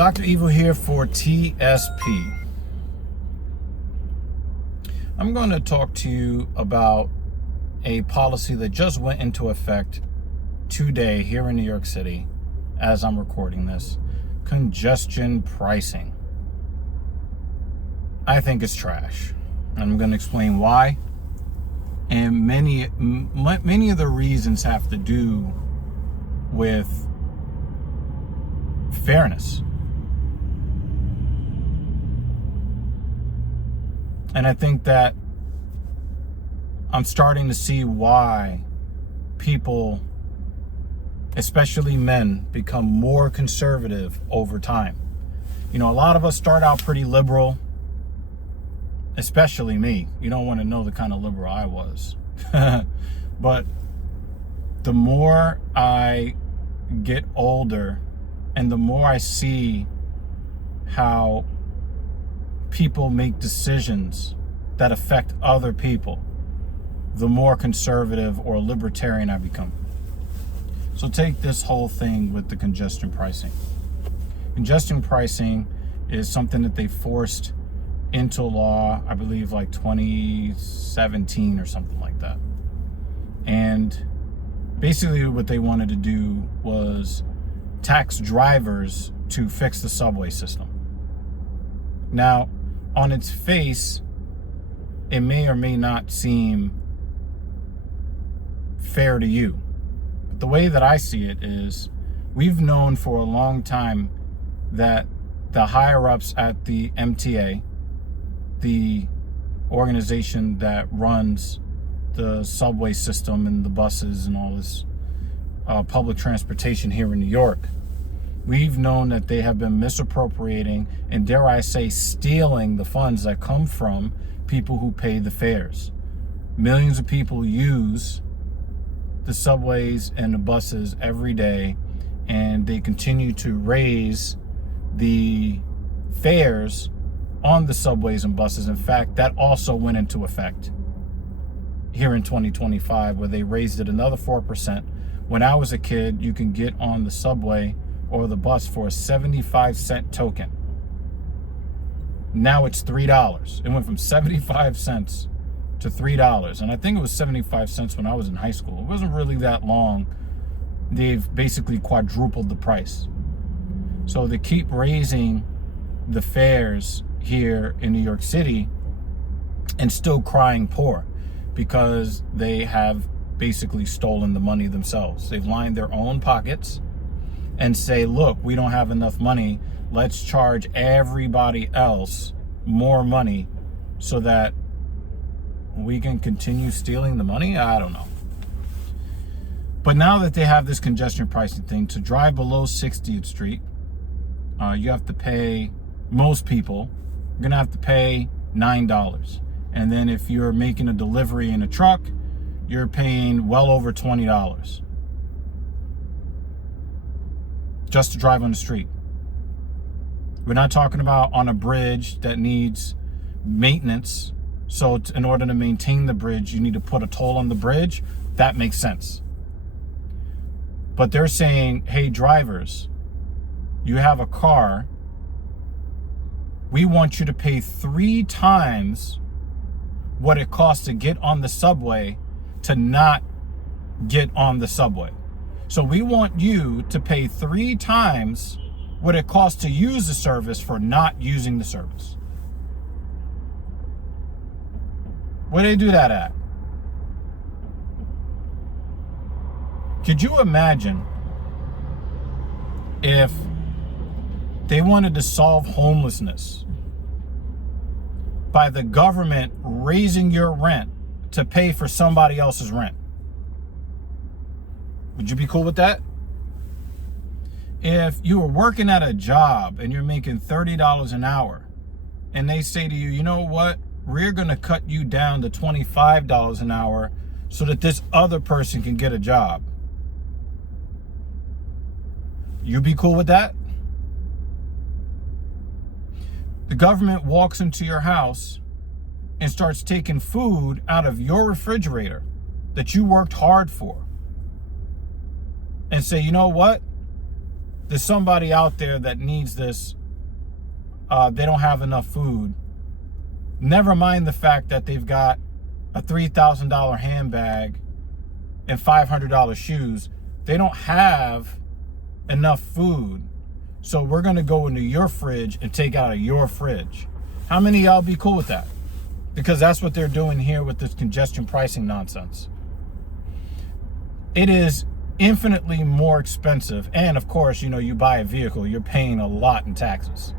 Dr. Evil here for TSP. I'm going to talk to you about a policy that just went into effect today here in New York City as I'm recording this. Congestion pricing. I think it's trash. I'm going to explain why. And many of the reasons have to do with fairness. And I think that I'm starting to see why people, especially men, become more conservative over time. You know, a lot of us start out pretty liberal, especially me. You don't want to know the kind of liberal I was. But the more I get older and the more I see how people make decisions that affect other people, the more conservative or libertarian I become. So take this whole thing with the congestion pricing. Congestion pricing is something that they forced into law, I believe like 2017 or something like that. And basically what they wanted to do was tax drivers to fix the subway system. Now, on its face, it may or may not seem fair to you. But the way that I see it is, we've known for a long time that the higher ups at the MTA, the organization that runs the subway system and the buses and all this public transportation here in New York, we've known that they have been misappropriating and, dare I say, stealing the funds that come from people who pay the fares. Millions of people use the subways and the buses every day, and they continue to raise the fares on the subways and buses. In fact, that also went into effect here in 2025, where they raised it another 4%. When I was a kid, you can get on the subway or the bus for a 75-cent token. Now it's $3. It went from 75 cents to $3. And I think it was 75 cents when I was in high school. It wasn't really that long. They've basically quadrupled the price. So they keep raising the fares here in New York City and still crying poor, because they have basically stolen the money themselves. They've lined their own pockets and say, look, we don't have enough money. Let's charge everybody else more money so that we can continue stealing the money. I don't know. But now that they have this congestion pricing thing, to drive below 60th Street, you have to pay, most people, you're going to have to pay $9. And then if you're making a delivery in a truck, you're paying well over $20 just to drive on the street. We're not talking about on a bridge that needs maintenance. So in order to maintain the bridge, you need to put a toll on the bridge. That makes sense. But they're saying, hey, drivers, you have a car. We want you to pay 3 times what it costs to get on the subway to not get on the subway. So we want you to pay 3 times what it costs to use the service for not using the service. Where do they do that at? Could you imagine if they wanted to solve homelessness by the government raising your rent to pay for somebody else's rent? Would you be cool with that? If you were working at a job and you're making $30 an hour and they say to you, you know what, we're going to cut you down to $25 an hour so that this other person can get a job, you be cool with that? The government walks into your house and starts taking food out of your refrigerator that you worked hard for and say, you know what? there's somebody out there that needs this. They don't have enough food. Never mind the fact that they've got a $3,000 handbag and $500 shoes. They don't have enough food. So we're going to go into your fridge and take out of your fridge. How many of y'all be cool with that? Because that's what they're doing here with this congestion pricing nonsense. It is infinitely more expensive. And of course, you buy a vehicle, you're paying a lot in taxes.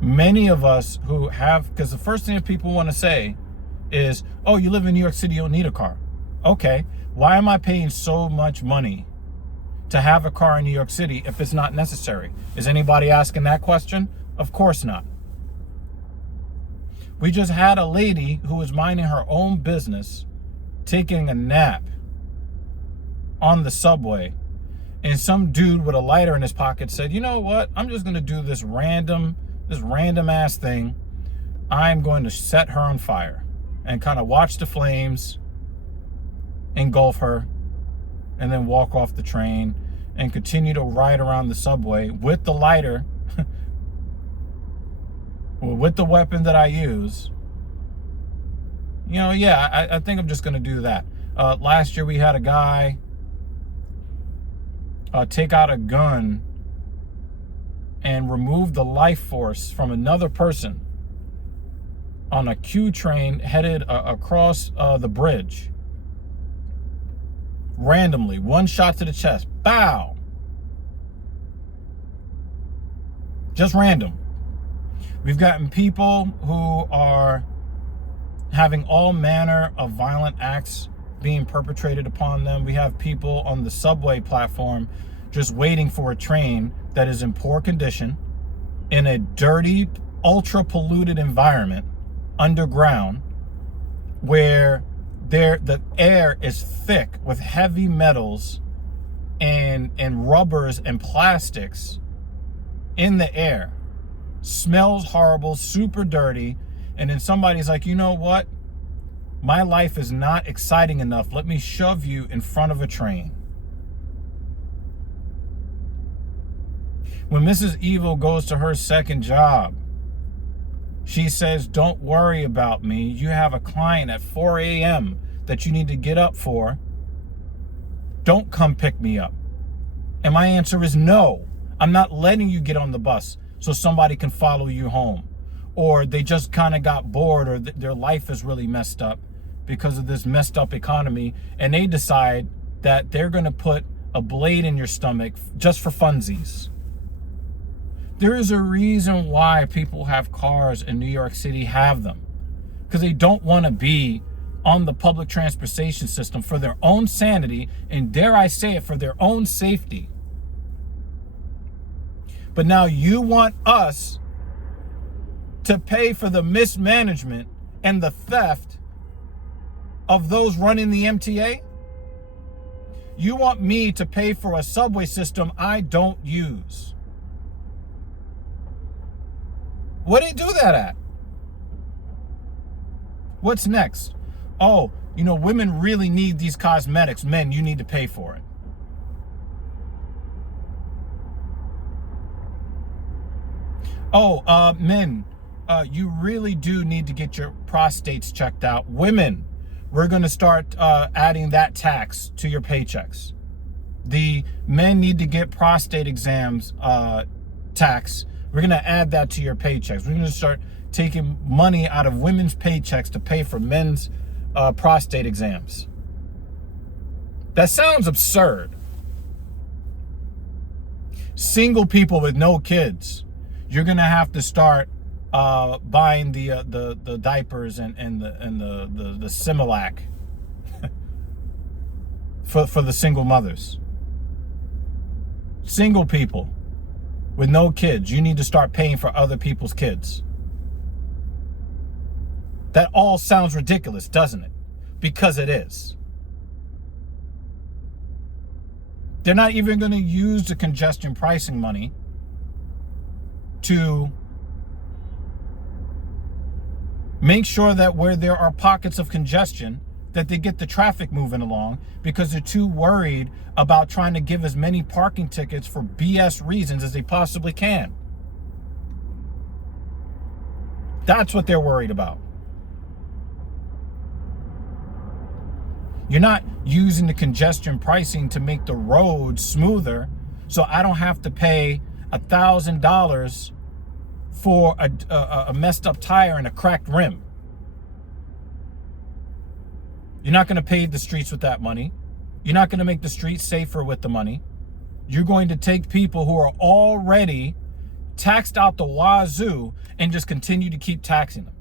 Many of us who have, because the first thing that people want to say is, oh, you live in New York City, you don't need a car. Okay, why am I paying so much money to have a car in New York City if it's not necessary? Is anybody asking that question? Of course not. We just had a lady who was minding her own business, taking a nap on the subway, and some dude with a lighter in his pocket said, you know what, I'm just going to do this random ass thing. I'm going to set her on fire and kind of watch the flames engulf her, and then walk off the train and continue to ride around the subway with the lighter, with the weapon that I use. I think I'm just going to do that. Last year we had a guy take out a gun and remove the life force from another person on a Q train headed across the bridge. Randomly, one shot to the chest. Bow. Just random. We've gotten people who are having all manner of violent acts being perpetrated upon them. We have people on the subway platform just waiting for a train that is in poor condition, in a dirty, ultra polluted environment, underground, where the air is thick with heavy metals and rubbers and plastics in the air. Smells horrible, super dirty. And then somebody's like, you know what? My life is not exciting enough. Let me shove you in front of a train. When Mrs. Evil goes to her second job, she says, don't worry about me. You have a client at 4 a.m. that you need to get up for. Don't come pick me up. And my answer is no. I'm not letting you get on the bus so somebody can follow you home. Or they just kind of got bored, or their life is really messed up because of this messed up economy. And they decide that they're going to put a blade in your stomach just for funsies. There is a reason why people have cars in New York City, have them. Because they don't want to be on the public transportation system for their own sanity, and dare I say it, for their own safety. But now you want us to pay for the mismanagement and the theft of those running the MTA? You want me to pay for a subway system I don't use? What do you do that at? What's next? Oh, women really need these cosmetics. Men, you need to pay for it. Oh, men, you really do need to get your prostates checked out. Women, we're going to start adding that tax to your paychecks. The men need to get prostate exams tax. We're going to add that to your paychecks. We're going to start taking money out of women's paychecks to pay for men's prostate exams. That sounds absurd. Single people with no kids, you're going to have to start buying the diapers and the Similac for the single mothers. Single people with no kids, you need to start paying for other people's kids. That all sounds ridiculous, doesn't it? Because it is. They're not even going to use the congestion pricing money to make sure that where there are pockets of congestion, that they get the traffic moving along because they're too worried about trying to give as many parking tickets for BS reasons as they possibly can. That's what they're worried about. You're not using the congestion pricing to make the roads smoother, so I don't have to pay $1,000 for a messed up tire and a cracked rim. You're not going to pave the streets with that money. You're not going to make the streets safer with the money. You're going to take people who are already taxed out the wazoo and just continue to keep taxing them.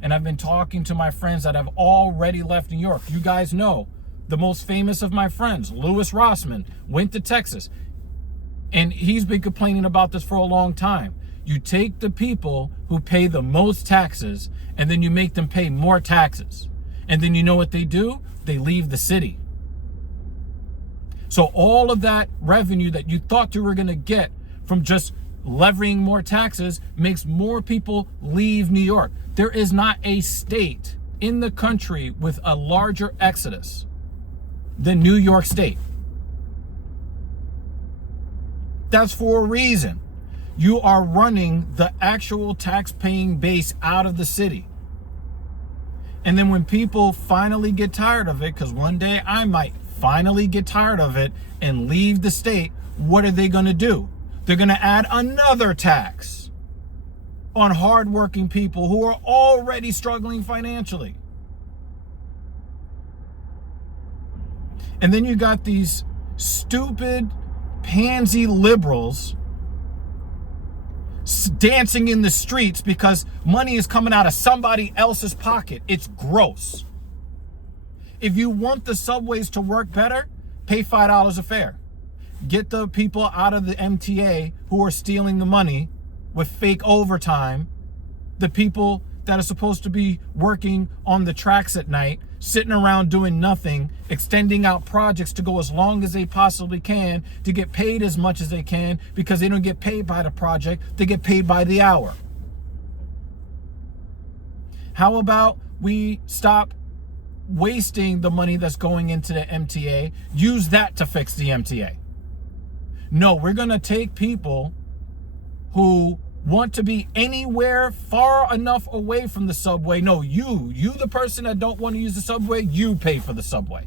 And I've been talking to my friends that have already left New York. You guys know the most famous of my friends, Louis Rossman, went to Texas. And he's been complaining about this for a long time. You take the people who pay the most taxes and then you make them pay more taxes. And then you know what they do? They leave the city. So all of that revenue that you thought you were going to get from just levying more taxes makes more people leave New York. There is not a state in the country with a larger exodus than New York State. That's for a reason. You are running the actual tax-paying base out of the city. And then when people finally get tired of it, because one day I might finally get tired of it and leave the state, what are they going to do? They're going to add another tax on hardworking people who are already struggling financially. And then you got these stupid pansy liberals dancing in the streets because money is coming out of somebody else's pocket. It's gross. If you want the subways to work better, pay $5 a fare. Get the people out of the MTA who are stealing the money with fake overtime. The people that are supposed to be working on the tracks at night, sitting around doing nothing, extending out projects to go as long as they possibly can to get paid as much as they can, because they don't get paid by the project, they get paid by the hour. How about we stop wasting the money that's going into the MTA, use that to fix the MTA? No, we're going to take people who want to be anywhere far enough away from the subway. No, you the person that don't want to use the subway, you pay for the subway.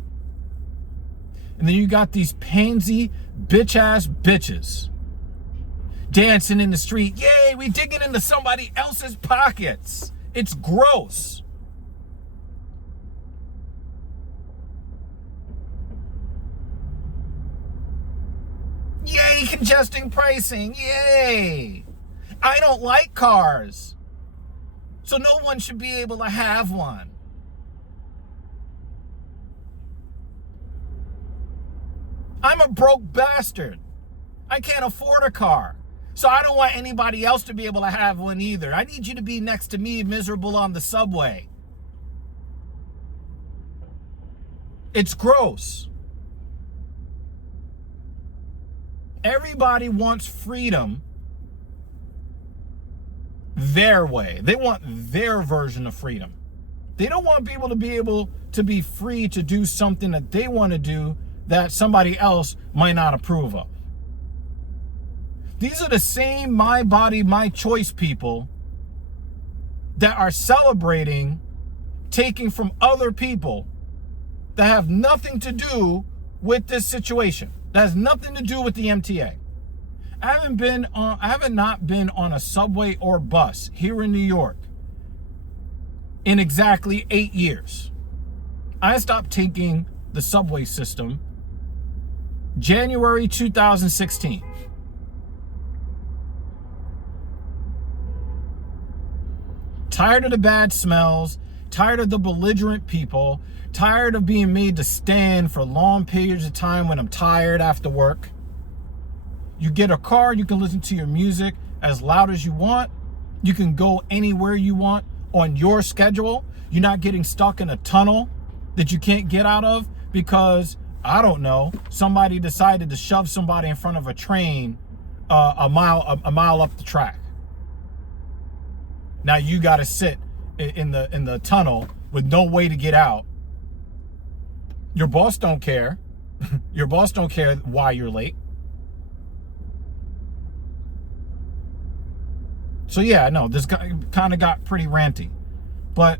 And then you got these pansy bitch-ass bitches dancing in the street. Yay, we digging into somebody else's pockets. It's gross. Yay, congesting pricing. Yay. I don't like cars, so no one should be able to have one. I'm a broke bastard. I can't afford a car, so I don't want anybody else to be able to have one either. I need you to be next to me miserable on the subway. It's gross. Everybody wants freedom their way. They want their version of freedom. They don't want people to be able to be free to do something that they want to do that somebody else might not approve of. These are the same my body, my choice people that are celebrating taking from other people that have nothing to do with this situation. That has nothing to do with the MTA. I have not been on a subway or bus here in New York in exactly 8 years. I stopped taking the subway system January 2016. Tired of the bad smells, tired of the belligerent people, tired of being made to stand for long periods of time when I'm tired after work. You get a car, you can listen to your music as loud as you want. You can go anywhere you want on your schedule. You're not getting stuck in a tunnel that you can't get out of because, I don't know, somebody decided to shove somebody in front of a train a mile up the track. Now you got to sit in the tunnel with no way to get out Your boss don't care. Your boss don't care why you're late. So yeah, no, this kind of got pretty ranty. But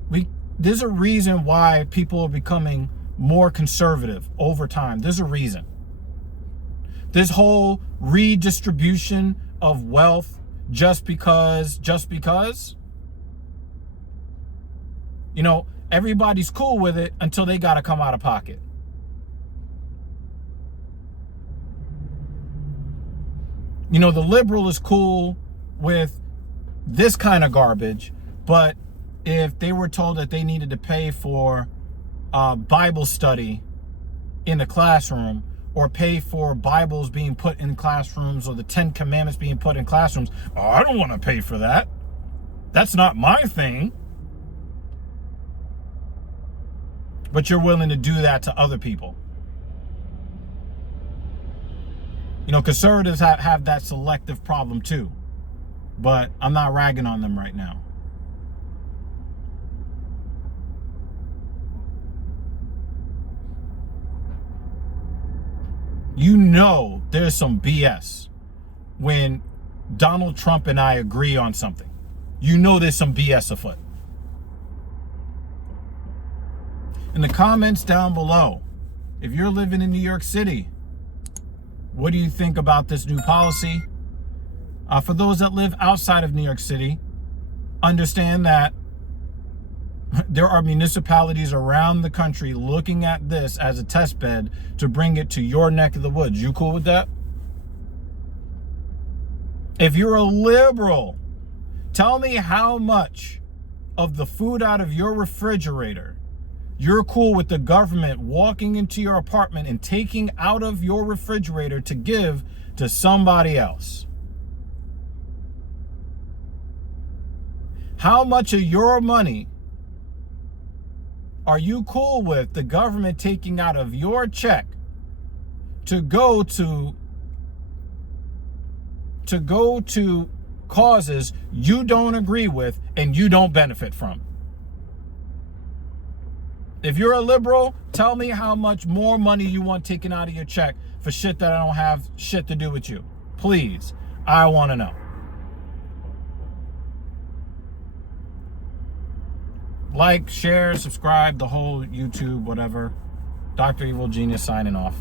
there's a reason why people are becoming more conservative over time. There's a reason. This whole redistribution of wealth just because, you know, everybody's cool with it until they got to come out of pocket. You know, the liberal is cool with this kind of garbage, but if they were told that they needed to pay for Bible study in the classroom, or pay for Bibles being put in classrooms, or the 10 Commandments being put in classrooms, oh, I don't want to pay for that. That's not my thing. But you're willing to do that to other people. You know, conservatives have that selective problem too. But I'm not ragging on them right now. You know there's some BS when Donald Trump and I agree on something. You know there's some BS afoot. In the comments down below, if you're living in New York City, what do you think about this new policy? For those that live outside of New York City, understand that there are municipalities around the country looking at this as a test bed to bring it to your neck of the woods. You cool with that? If you're a liberal, tell me how much of the food out of your refrigerator you're cool with the government walking into your apartment and taking out of your refrigerator to give to somebody else. How much of your money are you cool with the government taking out of your check to go to causes you don't agree with and you don't benefit from? If you're a liberal, tell me how much more money you want taken out of your check for shit that I don't have shit to do with you. Please, I want to know. Like, share, subscribe, the whole YouTube, whatever. Dr. Evil Genius signing off.